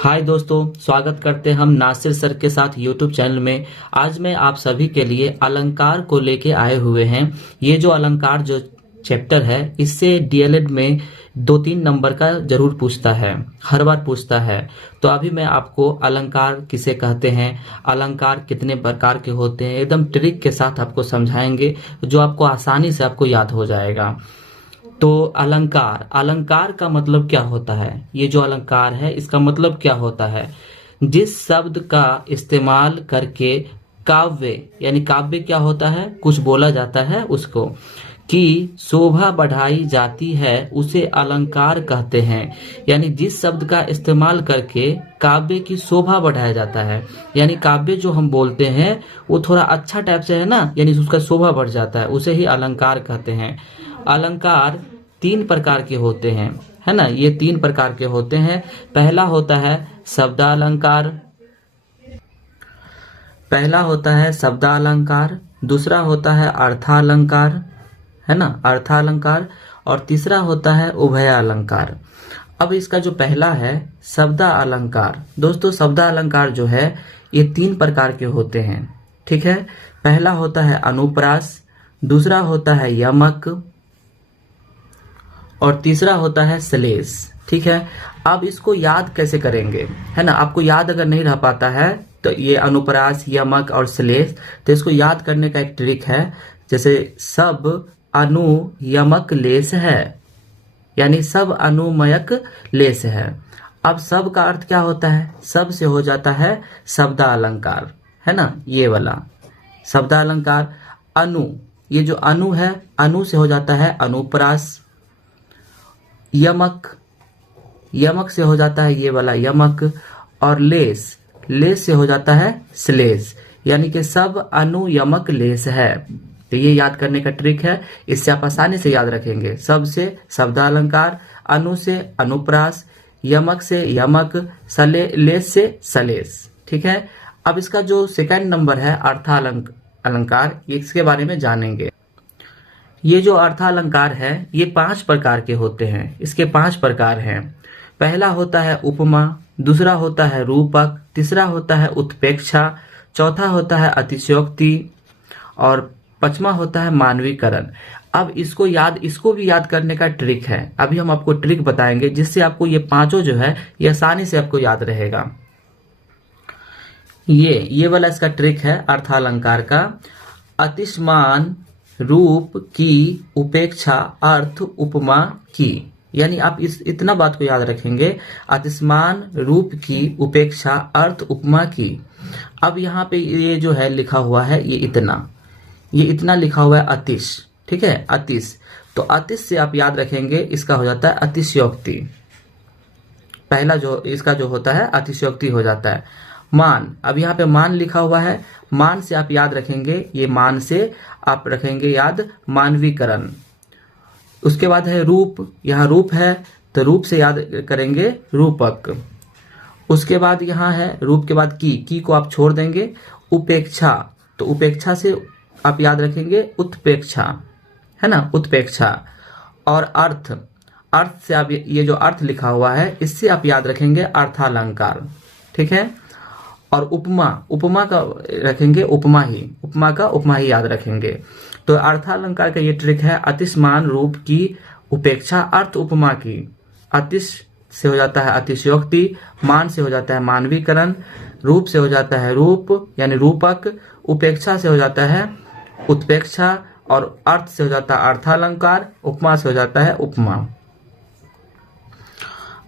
हाय दोस्तों, स्वागत करते हैं हम नासिर सर के साथ यूट्यूब चैनल में। आज मैं आप सभी के लिए अलंकार को लेके आए हुए हैं। ये जो अलंकार जो चैप्टर है, इससे डीएलएड में 2-3 नंबर का जरूर पूछता है, हर बार पूछता है। तो अभी मैं आपको अलंकार किसे कहते हैं, अलंकार कितने प्रकार के होते हैं, एकदम ट्रिक के साथ आपको समझाएंगे, जो आपको आसानी से आपको याद हो जाएगा। तो अलंकार, अलंकार का मतलब क्या होता है? ये जो अलंकार है इसका मतलब क्या होता है? जिस शब्द का इस्तेमाल करके काव्य, यानी काव्य क्या होता है, कुछ बोला जाता है उसको, कि शोभा बढ़ाई जाती है, उसे अलंकार कहते हैं। यानी जिस शब्द का इस्तेमाल करके काव्य की शोभा बढ़ाया जाता है, यानी काव्य जो हम बोलते हैं वो थोड़ा अच्छा टाइप से है ना, यानी उसका शोभा बढ़ जाता है, उसे ही अलंकार कहते हैं। अलंकार 3 प्रकार के होते हैं, है ना। ये 3 प्रकार के होते हैं। पहला होता है शब्दालंकार, दूसरा होता है अर्थालंकार, है ना, अर्थालंकार, और तीसरा होता है उभयालंकार। अब इसका जो पहला है शब्दालंकार, दोस्तों शब्दालंकार जो है ये 3 प्रकार के होते हैं, ठीक है। पहला होता है अनुप्रास, दूसरा होता है यमक, और तीसरा होता है श्लेष, ठीक है। अब इसको याद कैसे करेंगे, है ना। आपको याद अगर नहीं रह पाता है तो ये अनुप्रास, यमक और श्लेष, तो इसको याद करने का एक ट्रिक है। जैसे सब अनु यमक लेस है, यानी सब अनुमयक लेस है। अब सब का अर्थ क्या होता है, सब से हो जाता है शब्दालंकार, है ना, ये वाला शब्दालंकार। अनु, ये जो अनु है, अनु से हो जाता है अनुप्रास। यमक, यमक से हो जाता है ये वाला यमक। और लेस, लेस से हो जाता है श्लेष, यानी कि सब अनु यमक लेस है। तो ये याद करने का ट्रिक है, इससे आप आसानी से याद रखेंगे। सब से शब्दालंकार, अनु से अनुप्रास, यमक से यमक, लेस से श्लेष, ठीक है। अब इसका जो सेकंड नंबर है अर्थालंकार, इसके बारे में जानेंगे। ये जो अर्थालंकार है ये 5 प्रकार के होते हैं। इसके 5 प्रकार हैं। पहला होता है उपमा, दूसरा होता है रूपक, तीसरा होता है उत्प्रेक्षा, चौथा होता है अतिशयोक्ति, और 5वां होता है मानवीकरण। अब इसको भी याद करने का ट्रिक है। अभी हम आपको ट्रिक बताएंगे जिससे आपको ये 5 जो है ये आसानी से आपको याद रहेगा। ये वाला इसका ट्रिक है अर्थालंकार का। अतिशमान रूप की उपेक्षा अर्थ उपमा की, यानी आप इतना बात को याद रखेंगे, अतिशमान रूप की उपेक्षा अर्थ उपमा की। अब यहाँ पे ये जो है लिखा हुआ है ये इतना लिखा हुआ है अतिश, ठीक है, अतिश। तो अतिश से आप याद रखेंगे, इसका हो जाता है अतिशयोक्ति। पहला जो इसका जो होता है अतिशयोक्ति हो जाता है। मान, अब यहाँ पे मान लिखा हुआ है, मान से आप याद रखेंगे, ये मान से आप रखेंगे याद मानवीकरण। उसके बाद है रूप, यहाँ रूप है तो रूप से याद करेंगे रूपक। उसके बाद यहाँ है रूप के बाद की को आप छोड़ देंगे। उपेक्षा, तो उपेक्षा से आप याद रखेंगे उत्प्रेक्षा, है ना, उत्प्रेक्षा। और अर्थ, अर्थ से आप ये जो अर्थ लिखा हुआ है इससे आप याद रखेंगे अर्थालंकार, ठीक है। और उपमा, उपमा का रखेंगे उपमा ही याद रखेंगे। तो अर्थालंकार का ये ट्रिक है, अतिशमान रूप की उपेक्षा अर्थ उपमा की। अतिश से हो जाता है अतिशयोक्ति, मान से हो जाता है मानवीकरण, रूप से हो जाता है रूप यानी रूपक, उपेक्षा से हो जाता है उत्प्रेक्षा, और अर्थ से हो जाता है अर्थालंकार, उपमा से हो जाता है उपमा।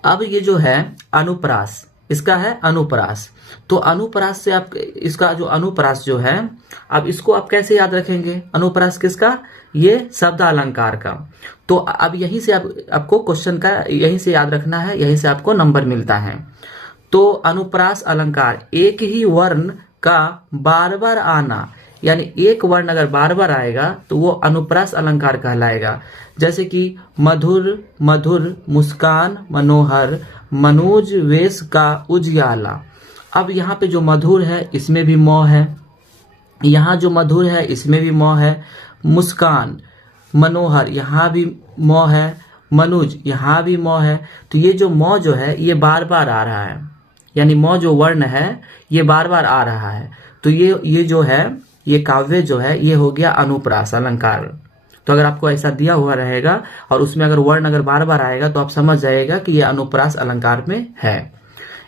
अब ये जो है अनुप्रास, इसका है अनुप्रास। तो अनुप्रास से आप इसका जो अनुप्रास जो है, अब इसको आप कैसे याद रखेंगे, अनुप्रास किसका, ये शब्दालंकार का। तो अब यहीं से आपको क्वेश्चन का यहीं से याद रखना है, यहीं से आपको नंबर मिलता है। तो अनुप्रास अलंकार, एक ही वर्ण का बार बार आना, यानी एक वर्ण अगर बार बार आएगा तो वो अनुप्रास अलंकार कहलाएगा। जैसे कि मधुर मधुर, मुस्कान मनोहर, मनोज वेश का उजियाला। अब यहाँ पे जो मधुर है इसमें भी मौ है, यहाँ जो मधुर है इसमें भी मौ है। मुस्कान, मनोहर, यहाँ भी मौ है। मनुज, यहाँ भी मौ है। तो ये जो मौ जो है ये बार बार आ रहा है, यानी म जो वर्ण है ये बार बार आ रहा है, तो ये जो है ये काव्य जो है ये हो गया अनुप्रास अलंकार। तो अगर आपको ऐसा दिया हुआ रहेगा और उसमें अगर वर्ण अगर बार बार आएगा तो आप समझ जाएगा कि ये अनुप्रास अलंकार में है।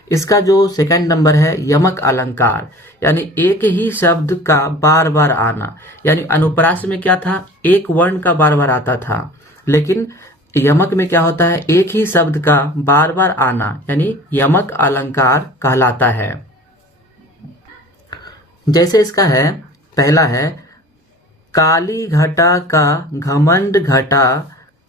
इसका जो सेकंड नंबर है यमक अलंकार, यानी एक ही शब्द का बार बार आना। यानी अनुप्रास में क्या था, एक वर्ण का बार बार आता था, लेकिन यमक में क्या होता है, एक ही शब्द का बार बार आना, यानी यमक अलंकार कहलाता है। जैसे इसका है, पहला है काली घटा का घमंड घटा,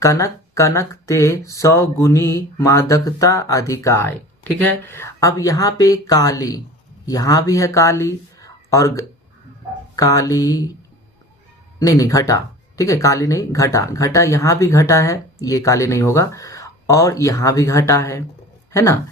कनक कनक ते 100 गुनी मादकता अधिकाय। ठीक है, अब यहाँ पे काली, यहाँ भी है काली और काली नहीं घटा, ठीक है, काली नहीं घटा, घटा यहाँ भी घटा है, ये काली नहीं होगा, और यहाँ भी घटा है ना।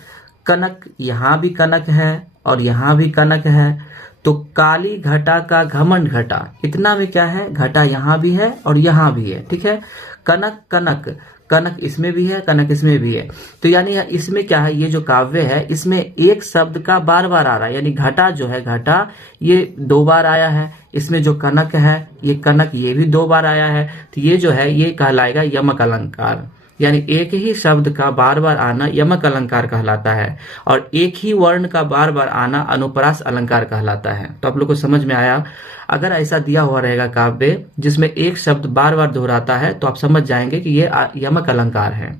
कनक यहाँ भी कनक है और यहाँ भी कनक है, तो काली घटा का घमंड घटा, इतना में क्या है, घटा यहाँ भी है और यहाँ भी है। ठीक है, कनक कनक, कनक इसमें भी है, कनक इसमें भी है, तो यानी इसमें क्या है, ये जो काव्य है इसमें एक शब्द का बार बार आ रहा है, यानी घटा जो है, घटा ये 2 बार आया है, इसमें जो कनक है ये कनक ये भी 2 बार आया है, तो ये जो है ये कहलाएगा यमक अलंकार। यानी एक ही शब्द का बार बार आना यमक अलंकार कहलाता है, और एक ही वर्ण का बार बार आना अनुप्रास अलंकार कहलाता है। तो आप लोग को समझ में आया। अगर ऐसा दिया हुआ रहेगा काव्य जिसमें एक शब्द बार बार दोहराता है तो आप समझ जाएंगे कि ये यमक अलंकार है।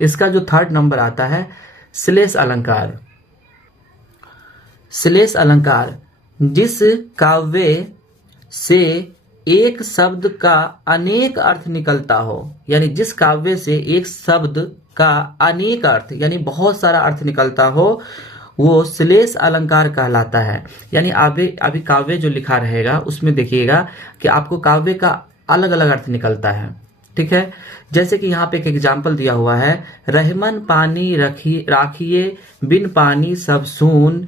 इसका जो थर्ड नंबर आता है श्लेष अलंकार। श्लेष अलंकार, जिस काव्य से एक शब्द का अनेक अर्थ निकलता हो, यानी जिस काव्य से एक शब्द का अनेक अर्थ यानी बहुत सारा अर्थ निकलता हो, वो श्लेष अलंकार कहलाता है। यानी अभी काव्य जो लिखा रहेगा उसमें देखिएगा कि आपको काव्य का अलग अलग अर्थ निकलता है। ठीक है, जैसे कि यहाँ पे एक एग्जाम्पल दिया हुआ है, रहमन पानी राखिए बिन पानी सब सून,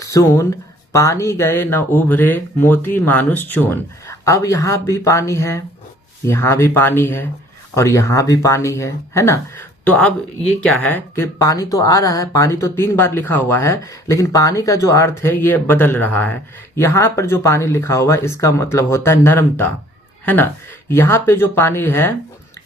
सून पानी गए न उभरे मोती मानुष चून। अब यहाँ भी पानी है, यहाँ भी पानी है और यहाँ भी पानी है ना। तो अब ये क्या है कि पानी तो आ रहा है, पानी तो 3 बार लिखा हुआ है, लेकिन पानी का जो अर्थ है ये बदल रहा है। यहाँ पर जो पानी लिखा हुआ है इसका मतलब होता है नरमता, है ना। यहाँ पे जो पानी है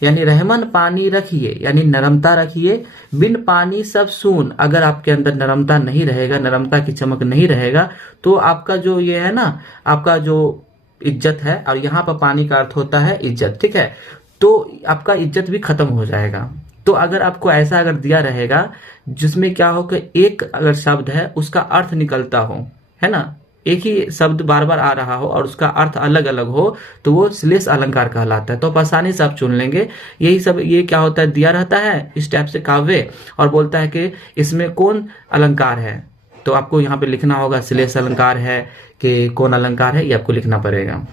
यानी रहमन पानी रखिए यानी नरमता रखिए, बिन पानी सब सून, अगर आपके अंदर नरमता नहीं रहेगा, नरमता की चमक नहीं रहेगा, तो आपका जो ये है ना, आपका जो इज्जत है, और यहाँ पर पानी का अर्थ होता है इज्जत। ठीक है, तो आपका इज्जत भी खत्म हो जाएगा। तो अगर आपको ऐसा अगर दिया रहेगा जिसमें क्या हो कि एक अगर शब्द है उसका अर्थ निकलता हो, है ना, एक ही शब्द बार बार आ रहा हो और उसका अर्थ अलग अलग हो, तो वो श्लेष अलंकार कहलाता है। तो आप आसानी से आप चुन लेंगे। यही सब ये क्या होता है, दिया रहता है इस टाइप से काव्य और बोलता है कि इसमें कौन अलंकार है, तो आपको यहाँ पे लिखना होगा श्लेष अलंकार है कि कौन अलंकार है, ये आपको लिखना पड़ेगा।